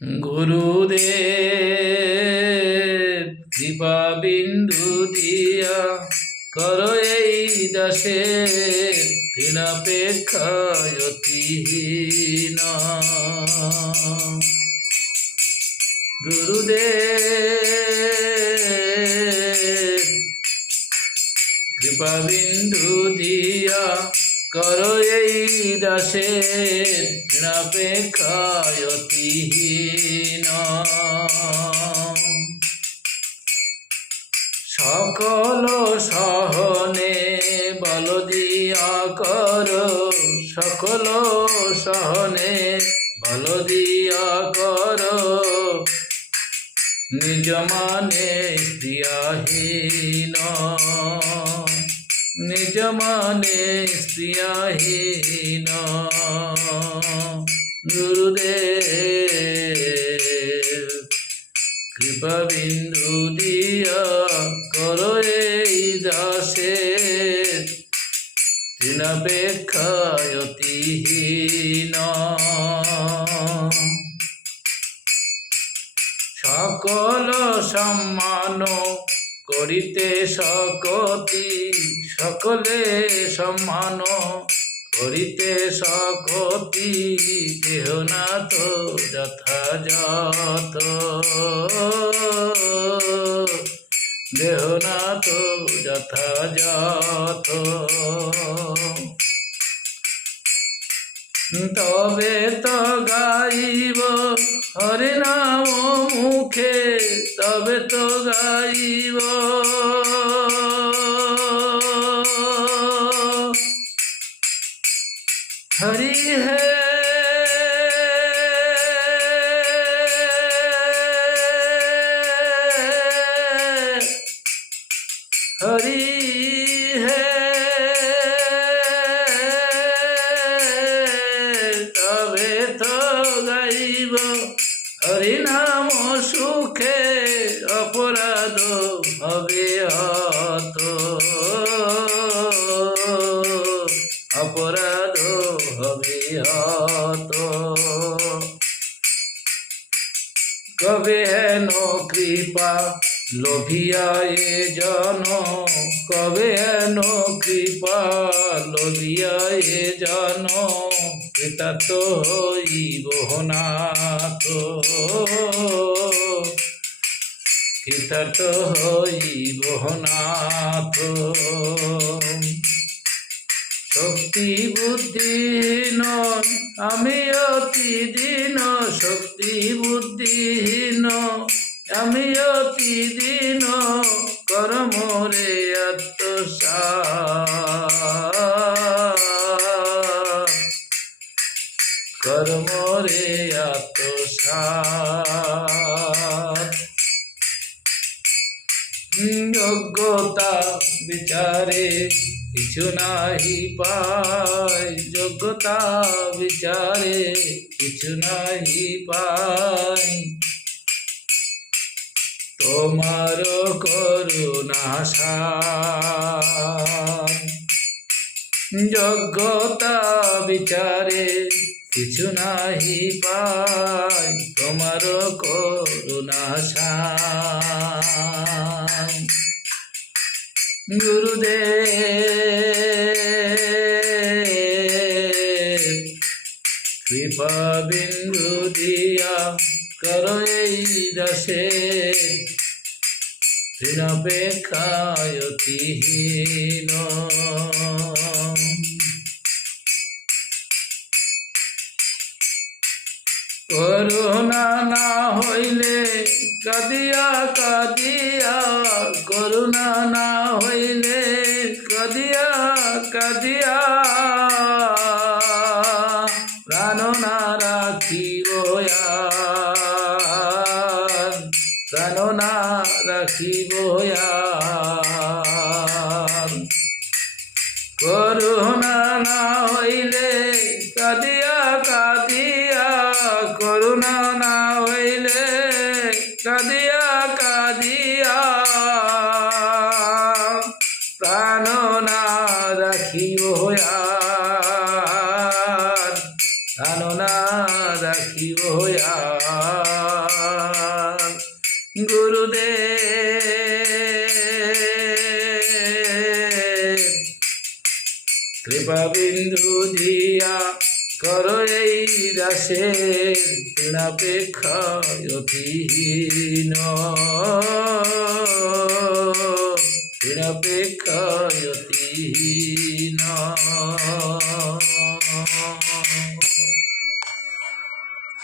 গুরুদেব কৃপা বিন্দু দিয়া করো এই দাসের তৃণাপেক্ষায় অতিহীন। গুরুদেব কৃপা বিন্দু দিয়া করো এই দাসের তৃণাপেক্ষায় অতিহীন। সকল সহনে বল দিয়া করো, সকল সহনে বল দিয়া করো, নিজ মানে স্ত্রিয়াহীন, নিজ মানে স্ত্রিয়াহীন। গুরুদেব কৃপা বিন্দু দিয়া করো এই দাসের তৃণাপেক্ষায় অতিহীন। সকল সম্মান করিতে সকতি, সকলে সম্মান করিতে সকতি, দেহনাথ যথাযথ, দেহনাথ যথাযথ। তবে তো গাইব হরি নাম মুখে, তবে তো গাইব হরি হে হরি হে, তবে তো গাইব হরি নাম সুখে, অপরাধ হবে হত, অপরাধ হবে হত। কবে হেন কৃপা লোভিয়া এ জন, কবে হেন কৃপা লোভিয়া এ জন, কৃতার্থ হইব নাথ, কৃতার্থ হইব নাথ। শক্তি বুদ্ধিহীন আমি অতি দীন, শক্তি বুদ্ধিহীন আমি অতি দীন, কর মোরে আত্মসাৎ, কর মোরে আত্মসাৎ। যোগ্যতা বিচারে কিছু নাহি পাই, যোগ্যতা বিচারে কিছু নাহি পাই, তোমার করুণা সার। যোগ্যতা বিচারে কিছু নাহি পাই, তোমার করুণা সার। গুরুদেব কৃপা বিন্দু দিয়া করো এই দাসের তৃণাপেক্ষায় অতিহীন। করুণা না হইলে কাঁদিয়া কাঁদিয়া, করুণা না হইলে কাঁদিয়া কাঁদিয়া, প্রাণ না রাখিব আর, প্রাণ না রাখিব আর। করুণা না হইলে কাঁদিয়া কাঁদিয়া, করুণা না হইলে কাঁদিয়া কাঁদিয়া, প্রাণ না রাখিব আর, প্রাণ না রাখিব দয়াল গুরুদেব কৃপা বিন্দু দিয়া করো এই দাসের তৃণাপেক্ষায়তিহীন তৃণাপেক্ষায়তিহীন